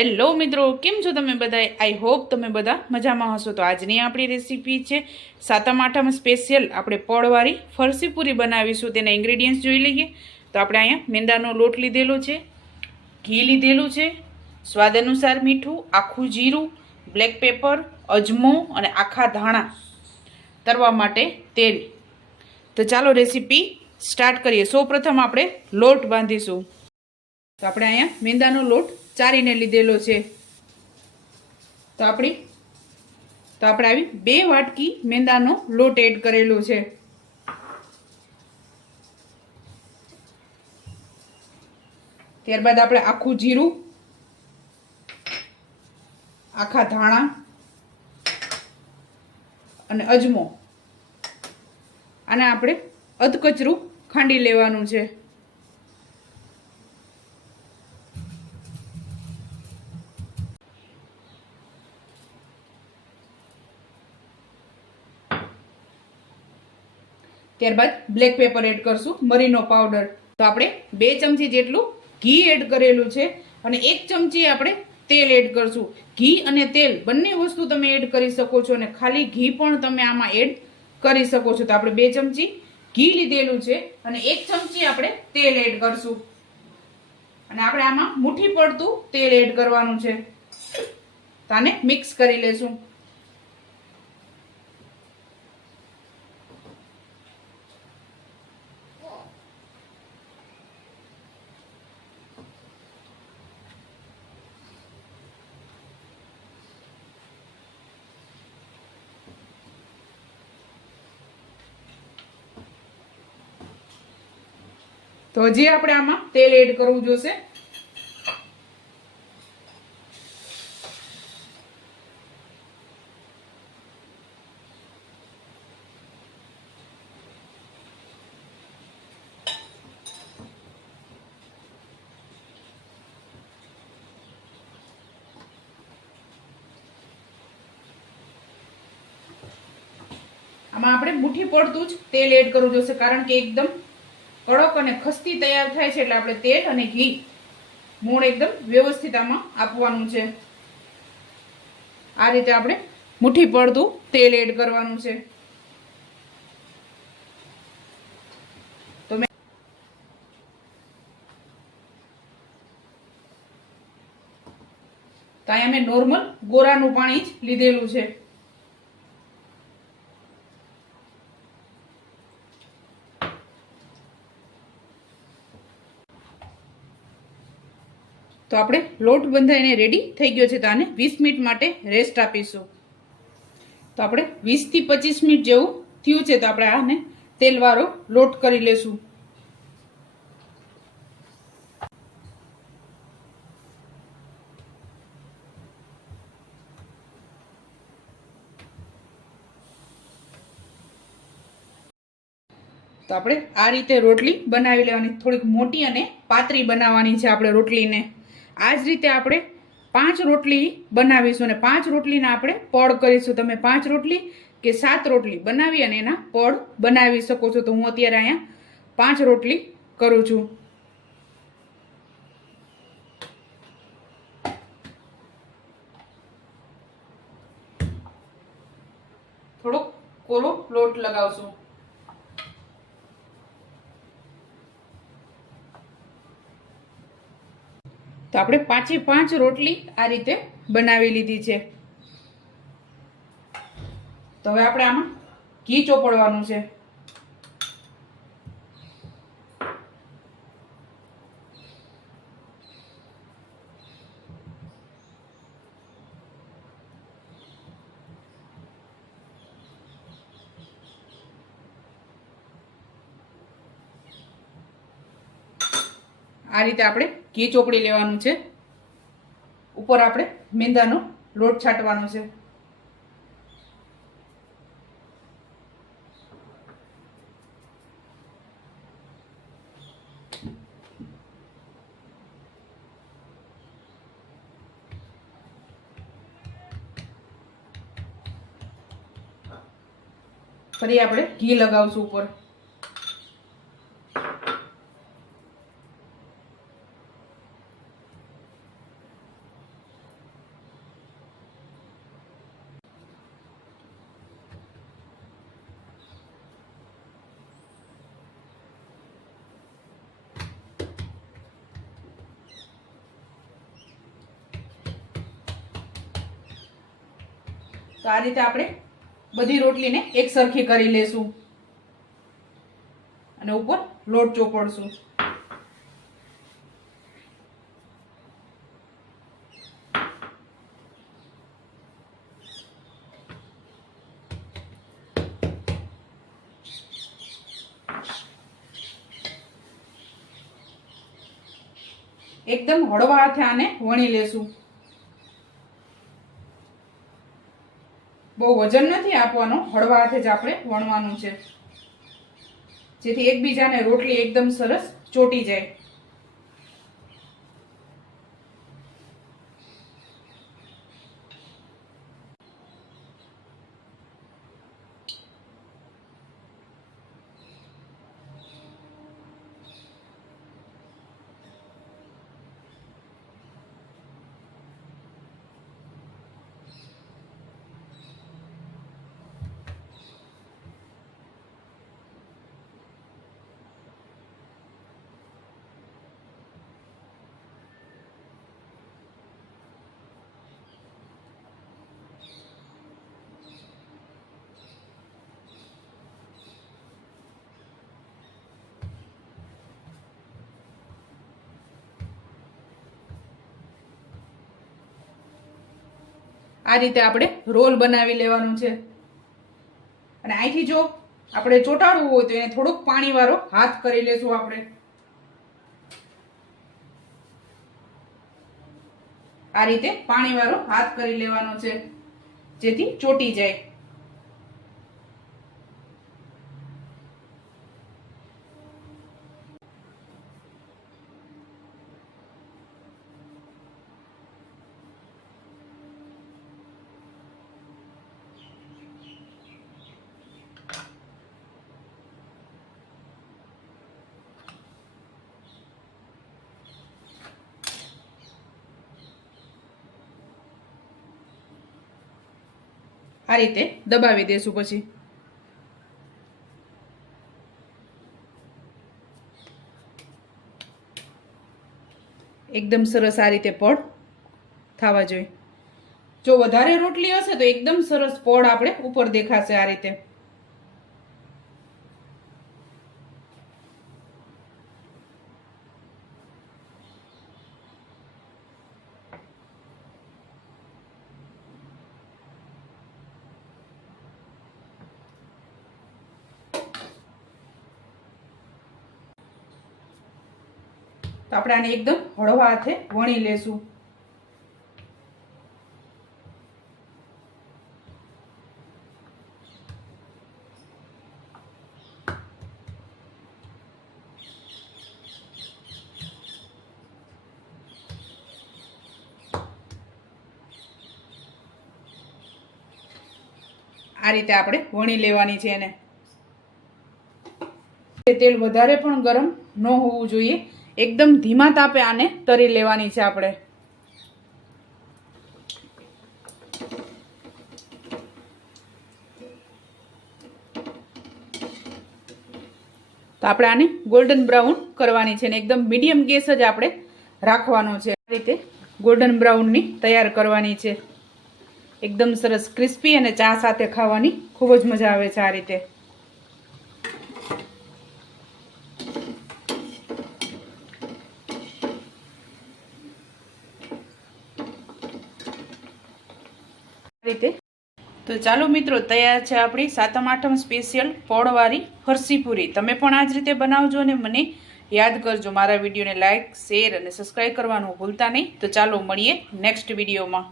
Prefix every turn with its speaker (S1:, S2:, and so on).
S1: Hello મિત્રો, કેમ છો તમે બધા આઈ હોપ તમે બધા મજામાં હશો. તો આજની આપણી રેસીપી છે સાતમ આઠમ સ્પેશિયલ. આપણે પડવાળી ફરસી પૂરી બનાવીશું. તેના ઇન્ગ્રેડિયન્ટ્સ જોઈ લઈએ. તો આપણે અહીંયા મેંદાનો લોટ લીધેલો છે, ઘી લીધેલું છે, સ્વાદ અનુસાર મીઠું, આખું જીરું બ્લેક પેપર અજમો અને આખા ધાણા તરવા માટે તેલ. તો ચાલો રેસીપી સ્ટાર્ટ કરીએ. સૌપ્રથમ આપણે લોટ બાંધીશું. તો આપણે અહીંયા મેંદાનો લોટ ચારીને લીધેલો છે. તો આપણી, તો આપણે આવી બે વાટકી મેંદાનો લોટ એડ કરેલો છે. ત્યારબાદ આપણે આખું જીરું, આખા ધાણા અને અજમો. આને આપણે અધકચરું ખાંડી લેવાનું છે. ત્યારબાદ બ્લેક પેપર એડ કરશું, મરીનો પાવડર તો આપણે બે ચમચી જેટલું ઘી એડ કરેલું છે અને એક ચમચી આપણે તેલ એડ કરશું. ઘી અને તેલ બંને વસ્તુ તમે એડ કરી શકો છો અને ખાલી ઘી પણ તમે આમાં એડ કરી શકો છો. તો આપણે બે ચમચી ઘી લીધેલું છે અને એક ચમચી આપણે તેલ એડ કરશું. અને આપણે આમાં મુઠ્ઠી પડતું તેલ એડ કરવાનું છે. તો મિક્સ કરી લેશું. તો હજી આપણે આમાં તેલ એડ કરવું જોશે. આમાં આપણે મુઠ્ઠી પડતું જ તેલ એડ કરવું જોશે, કારણ કે એકદમ કડક અને ખસ્તી તૈયાર થાય છે એટલે આપણે તેલ અને ઘી મૂળ એકદમ વ્યવસ્થિત આમાં આપવાનું છે. આ રીતે આપણે મુઠ્ઠી પડતું તેલ એડ કરવાનું છે. તો મેં તો અહીંયા મેં નોર્મલ ગોરાનું પાણી જ લીધેલું છે. તો આપણે લોટ બંધાઈને રેડી થઈ ગયો છે તો આને વીસ મિનિટ માટે રેસ્ટ આપીશું. તો આપણે વીસથી પચીસ મિનિટ જેવું થયું છે તો આપણે આને તેલવાળો લોટ કરી લેશું. તો આપણે આ રીતે રોટલી બનાવી લેવાની. થોડીક મોટી અને પાતળી બનાવવાની છે આપણે રોટલીને. આ જ રીતે આપણે પાંચ રોટલી બનાવીશું અને પાંચ રોટલીના આપણે પડ કરીશું. તમે પાંચ રોટલી કે સાત રોટલી બનાવી અને એના પડ બનાવી શકો છો. તો હું અત્યારે અહીંયા પાંચ રોટલી કરું છું. થોડોક કોરો લોટ લગાવશું. તો આપણે પાંચે પાંચ રોટલી આ રીતે બનાવી લીધી છે. તો હવે આપણે આમાં ઘી ચોપડવાનું છે. આ રીતે આપણે ઘી ચોપડી લેવાનું છે. ઉપર આપણે મેંદાનો લોટ છાંટવાનો છે. ફરી આપણે ઘી લગાવશું ઉપર. તો આ રીતે આપણે બધી રોટલીને એક સરખી કરી લેશું. અને ઉપર લોટ ચોપડશું. એકદમ હળવા હાથે આને વણી લેશું. બહુ વજન નથી આપવાનો, હળવા હાથે જ આપણે વણવાનું છે. જેથી એકબીજાને રોટલી એકદમ સરસ ચોટી જાય. આ રીતે આપણે રોલ બનાવી લેવાનું છે. અને અહીંથી જો આપણે ચોટાડવું હોય તો એને થોડુંક પાણીવાળો હાથ કરી લેશું આપણે. આ રીતે પાણીવાળો હાથ કરી લેવાનો છે. જેથી ચોટી જાય. આ રીતે દબાવી દેશું પછી. એકદમ સરસ આ રીતે પડ થવા જોઈએ. જો વધારે રોટલી હશે તો એકદમ સરસ પડ આપણે ઉપર દેખાશે આ રીતે. તો આપણે આને એકદમ હળવા હાથે વણી લેશું. આ રીતે આપણે વણી લેવાની છે એને. તેલ વધારે પણ ગરમ ન હોવું જોઈએ એકદમ ધીમા તાપે આને તરી લેવાની છે આપણે. તો આપણે આને ગોલ્ડન બ્રાઉન કરવાની છે ને એકદમ મીડિયમ ગેસ જ આપણે રાખવાનો છે. આ રીતે ગોલ્ડન બ્રાઉનની તૈયાર કરવાની છે. એકદમ સરસ ક્રિસ્પી અને ચા સાથે ખાવાની ખૂબ જ મજા આવે છે આ રીતે. રીતે તો ચાલો મિત્રો, તૈયાર છે આપણી સાતમ આઠમ સ્પેશિયલ પોળવાળી હરસીપુરી. તમે પણ આ જ રીતે બનાવજો અને મને યાદ કરજો. મારા વિડીયોને લાઇક શેર અને સબસ્ક્રાઈબ કરવાનું ભૂલતા નહીં. તો ચાલો મળીએ નેક્સ્ટ વિડીયોમાં.